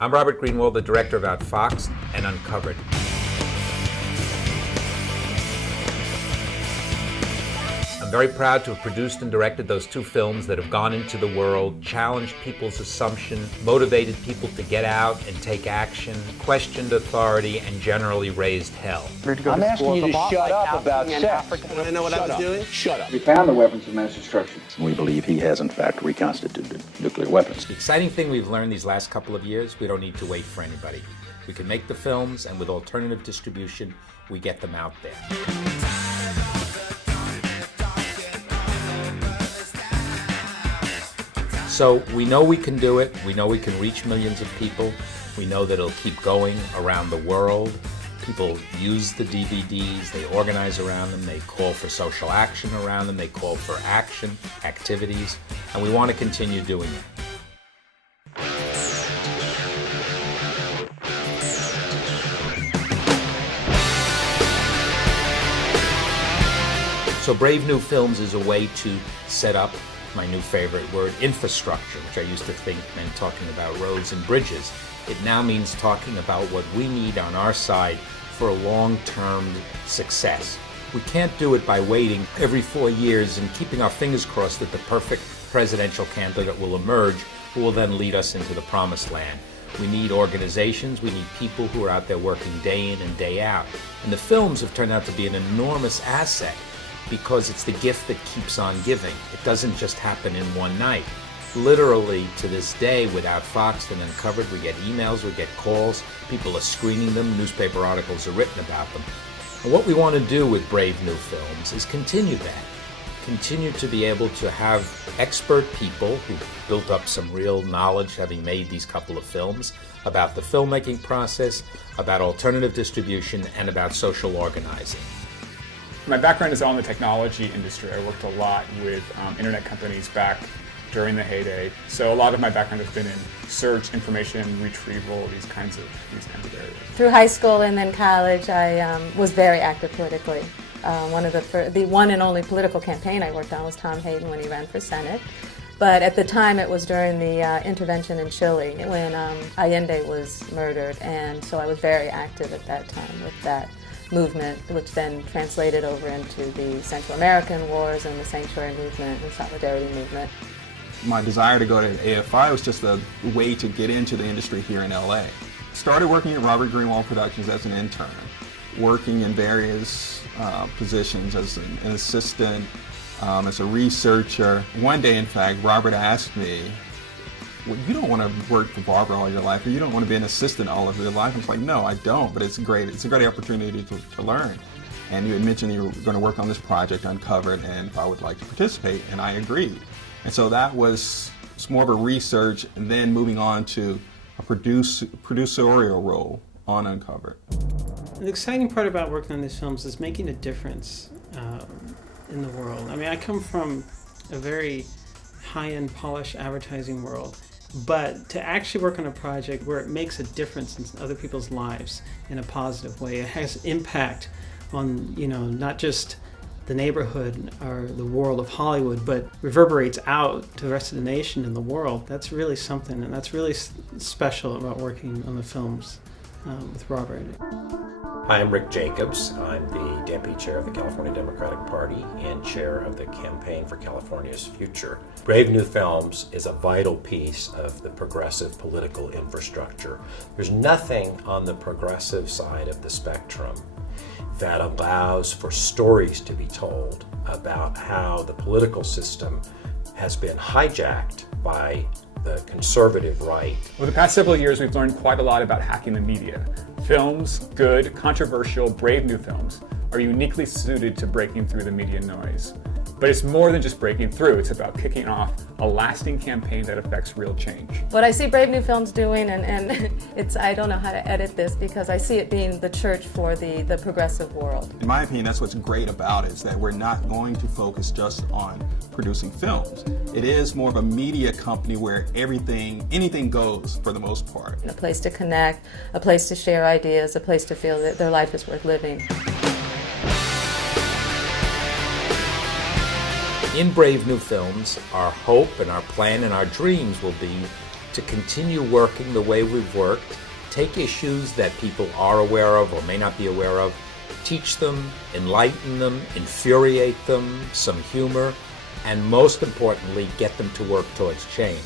I'm Robert Greenwald, the director of Out Fox and Uncovered. I'm very proud to have produced and directed those two films that have gone into the world, challenged people's assumption, motivated people to get out and take action, questioned authority, and generally raised hell. I'm asking you to shut up about sex. Want to know what I was doing? Shut up. We found the weapons of mass destruction. We believe he has, in fact, reconstituted nuclear weapons. The exciting thing we've learned these last couple of years, we don't need to wait for anybody. We can make the films, and with alternative distribution, we get them out there. So we know we can do it. We know we can reach millions of people. We know that it'll keep going around the world. People use the DVDs, they organize around them, they call for social action around them, they call for action, activities, and we want to continue doing it. So Brave New Films is a way to set up my new favorite word, infrastructure, which I used to think meant talking about roads and bridges. It now means talking about what we need on our side for a long-term success. We can't do it by waiting every 4 years and keeping our fingers crossed that the perfect presidential candidate will emerge who will then lead us into the promised land. We need organizations, we need people who are out there working day in and day out. And the films have turned out to be an enormous asset because it's the gift that keeps on giving. It doesn't just happen in one night. Literally, to this day, without Fox and Uncovered, we get emails, we get calls, people are screening them, newspaper articles are written about them. And what we want to do with Brave New Films is continue that. Continue to be able to have expert people who've built up some real knowledge, having made these couple of films, about the filmmaking process, about alternative distribution, and about social organizing. My background is all in the technology industry. I worked a lot with internet companies back during the heyday. So a lot of my background has been in search, information, retrieval, these kinds of areas. Through high school and then college, I was very active politically. The one and only political campaign I worked on was Tom Hayden when he ran for Senate. But at the time, it was during the intervention in Chile when Allende was murdered, and so I was very active at that time with that movement, which then translated over into the Central American wars and the sanctuary movement and solidarity movement. My desire to go to AFI was just a way to get into the industry here in LA. Started working at Robert Greenwald Productions as an intern, working in various positions as an assistant, as a researcher. One day, in fact, Robert asked me, well, you don't want to work for Barbara all your life, or you don't want to be an assistant all of your life. I was like, no, I don't, but it's great. It's a great opportunity to learn. And you had mentioned you were going to work on this project, Uncovered, and if I would like to participate, and I agreed. And so that was more of a research, and then moving on to a producerial role on Uncovered. The exciting part about working on these films is making a difference in the world. I mean, I come from a very high-end, polished advertising world, but to actually work on a project where it makes a difference in other people's lives in a positive way, it has impact on, not just the neighborhood or the world of Hollywood, but reverberates out to the rest of the nation and the world. That's really something, and that's really special about working on the films with Robert. Hi, I'm Rick Jacobs. I'm the Deputy Chair of the California Democratic Party and Chair of the Campaign for California's Future. Brave New Films is a vital piece of the progressive political infrastructure. There's nothing on the progressive side of the spectrum that allows for stories to be told about how the political system has been hijacked by the conservative right. Over the past several years, we've learned quite a lot about hacking the media. Films, good, controversial, brave new films, are uniquely suited to breaking through the media noise. But it's more than just breaking through. It's about kicking off a lasting campaign that affects real change. What I see Brave New Films doing, and I don't know how to edit this because I see it being the church for the progressive world. In my opinion, that's what's great about it, is that we're not going to focus just on producing films. It is more of a media company where anything goes for the most part. A place to connect, a place to share ideas, a place to feel that their life is worth living. in Brave New Films, our hope and our plan and our dreams will be to continue working the way we've worked, take issues that people are aware of or may not be aware of, teach them, enlighten them, infuriate them, some humor, and most importantly, get them to work towards change.